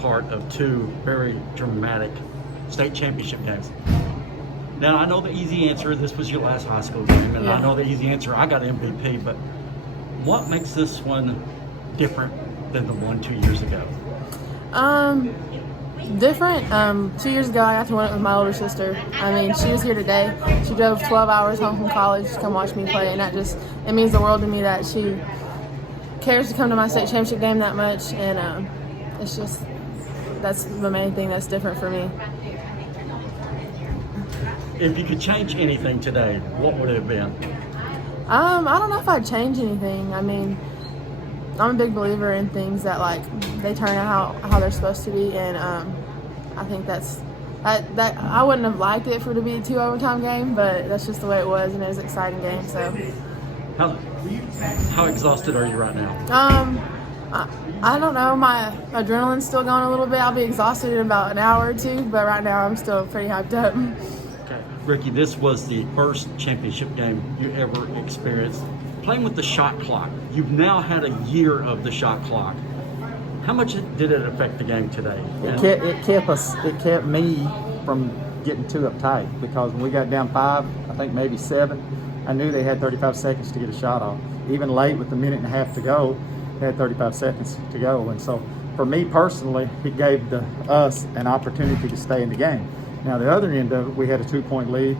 part of two very dramatic state championship games. Now, I know the easy answer, this was your last high school game, and I know the easy answer, I got MVP, but what makes this one different than the one 2 years ago? Different. 2 years ago, I got to win it with my older sister. I mean, she was here today. She drove 12 hours home from college to come watch me play, and it means the world to me that she cares to come to my state championship game that much, and that's the main thing that's different for me. If you could change anything today, what would it have been? I don't know if I'd change anything. I mean, I'm a big believer in things that they turn out how they're supposed to be, and I think that I wouldn't have liked it for it to be a 2 overtime game, but that's just the way it was, and it was an exciting game. So, how exhausted are you right now? I don't know. My adrenaline's still going a little bit. I'll be exhausted in about an hour or two, but right now I'm still pretty hyped up. Okay, Ricky, this was the first championship game you ever experienced. Playing with the shot clock, you've now had a year of the shot clock. How much did it affect the game today? It kept me from getting too uptight, because when we got down 5, I think maybe 7, I knew they had 35 seconds to get a shot off. Even late with the minute and a half to go, they had 35 seconds to go. And so for me personally, it gave us an opportunity to stay in the game. Now the other end of it, we had a 2-point lead,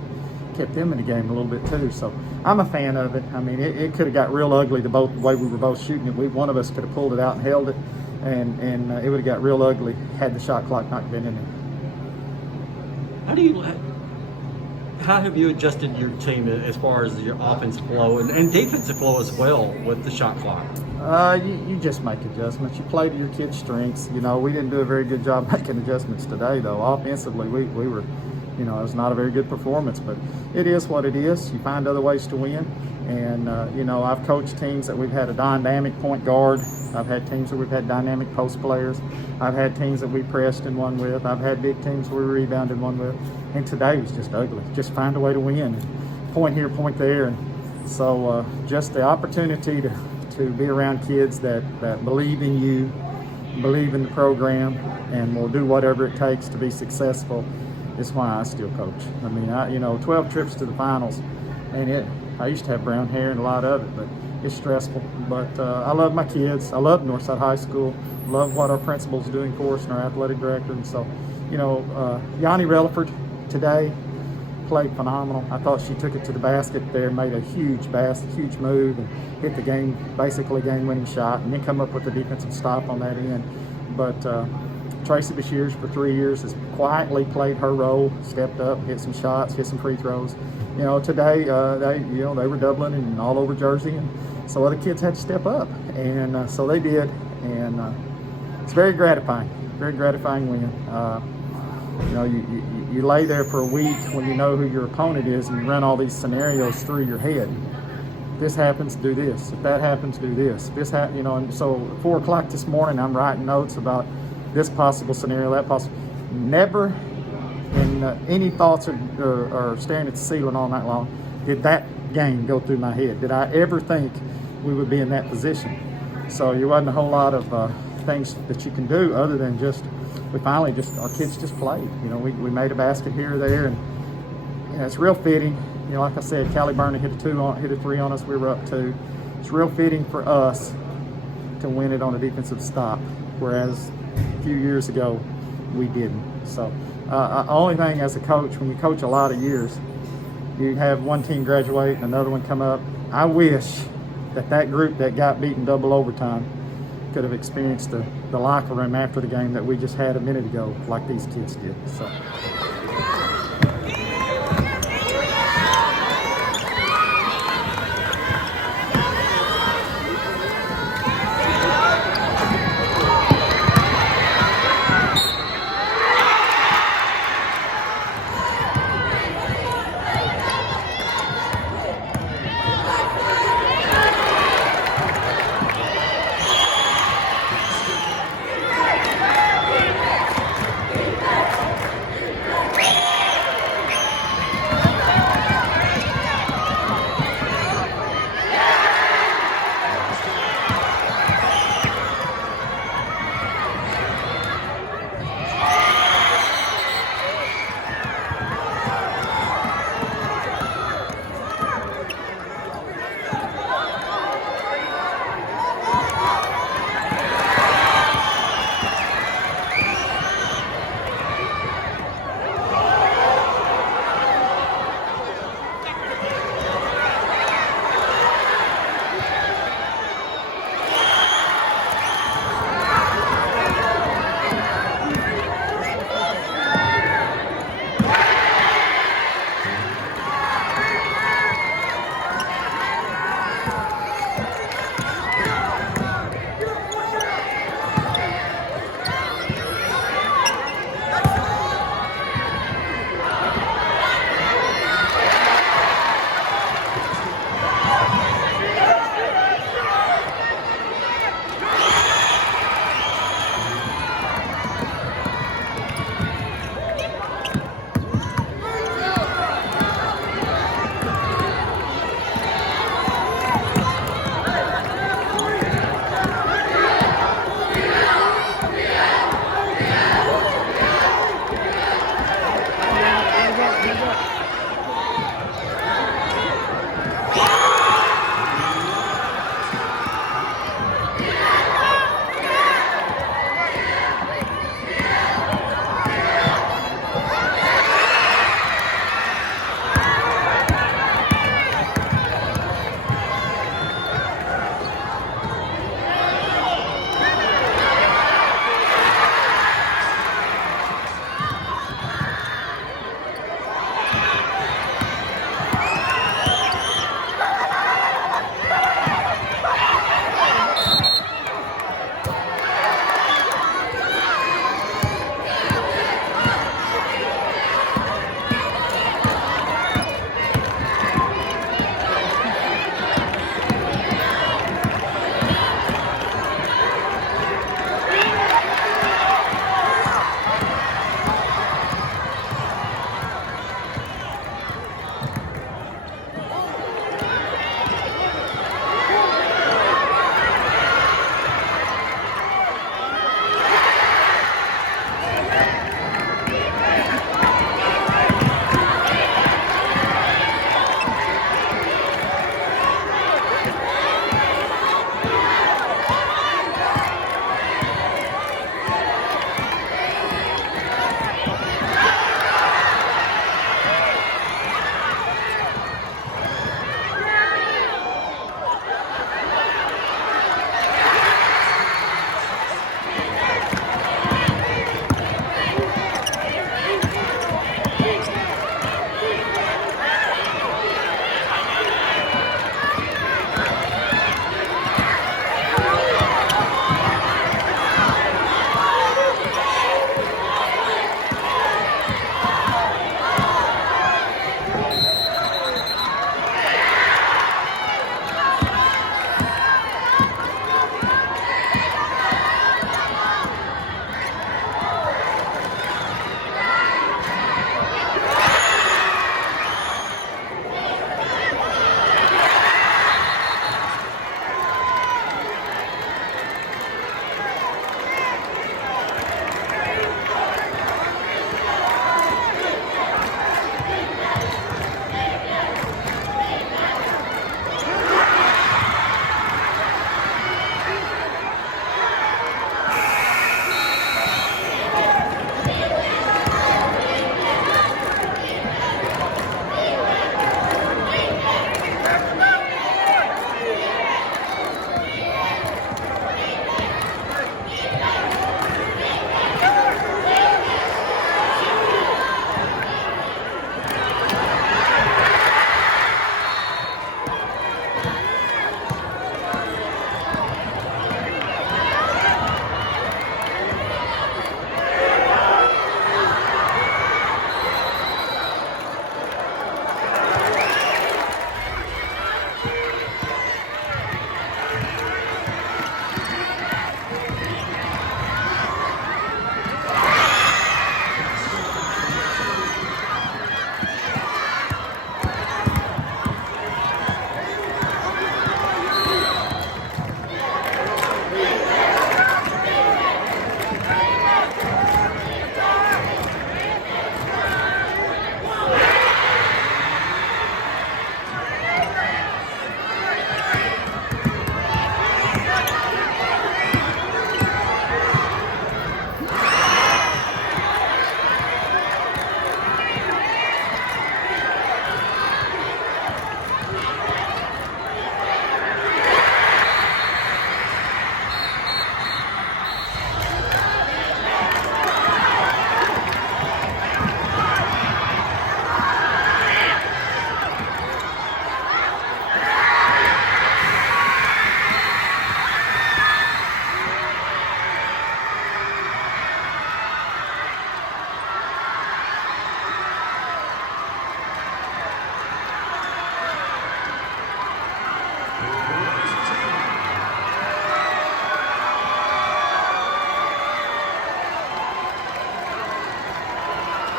kept them in the game a little bit too. So I'm a fan of it. I mean, it could have got real ugly the way we were both shooting it. One of us could have pulled it out and held it, and it would have got real ugly had the shot clock not been in there. How have you adjusted your team as far as your offensive flow and defensive flow as well with the shot clock? You just make adjustments. You play to your kids' strengths. You know, we didn't do a very good job making adjustments today, though. Offensively, we were, it was not a very good performance, but it is what it is. You find other ways to win. And, I've coached teams that we've had a dynamic point guard. I've had teams that we've had dynamic post players. I've had teams that we pressed and won with. I've had big teams we rebounded and won with. And today was just ugly. Just find a way to win. Point here, point there. And so just the opportunity to be around kids that believe in you, believe in the program, and will do whatever it takes to be successful is why I still coach. I mean, 12 trips to the finals, and I used to have brown hair and a lot of it, but it's stressful. But I love my kids. I love Northside High School. Love what our principal's doing for us and our athletic director. And so, Yanni Relaford today played phenomenal. I thought she took it to the basket there, made a huge move, and hit the game-winning shot, and then come up with the defensive stop on that end. But Tracy Bashirs for 3 years has quietly played her role, stepped up, hit some shots, hit some free throws. Today they were doubling and all over Jersey, and so other kids had to step up, and so they did, and it's very gratifying win. You lay there for a week when you know who your opponent is, and you run all these scenarios through your head. If this happens, do this. If that happens, do this. And so at 4 o'clock this morning, I'm writing notes about this possible scenario, that possible. Never in any thoughts or staring at the ceiling all night long did that game go through my head. Did I ever think we would be in that position? So there wasn't a whole lot of things that you can do other than our kids just played. We made a basket here or there, and it's real fitting. Like I said, Callie Burney hit a 3 on us. We were up 2. It's real fitting for us to win it on a defensive stop, whereas a few years ago we didn't. So only thing as a coach, when you coach a lot of years, you have one team graduate and another one come up. I wish that group that got beaten double overtime could have experienced the locker room after the game that we just had a minute ago, like these kids did. So.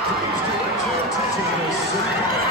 Please direct your attention to the center.